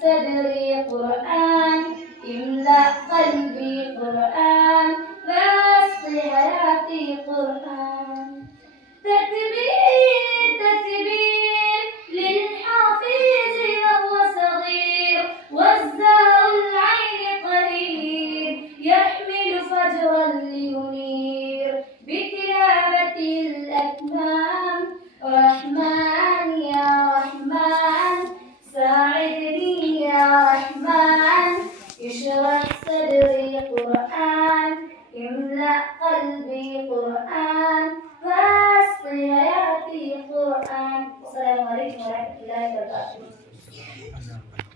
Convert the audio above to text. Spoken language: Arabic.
صدري قرآن، املأ قلبي قرآن، واسق حياتي قرآن. تكبير تكبير للحافظ وهو صغير، وزاع العين قرير، يحمل فجرا لينير بتلاوة الأكمام. رحمن يا رحمن ساعدني يا رحمن، اشرح صدري قرآن، املأ قلبي قرآن، واسق حياتي قرآن. والسلام عليكم ورحمة الله وبركاته.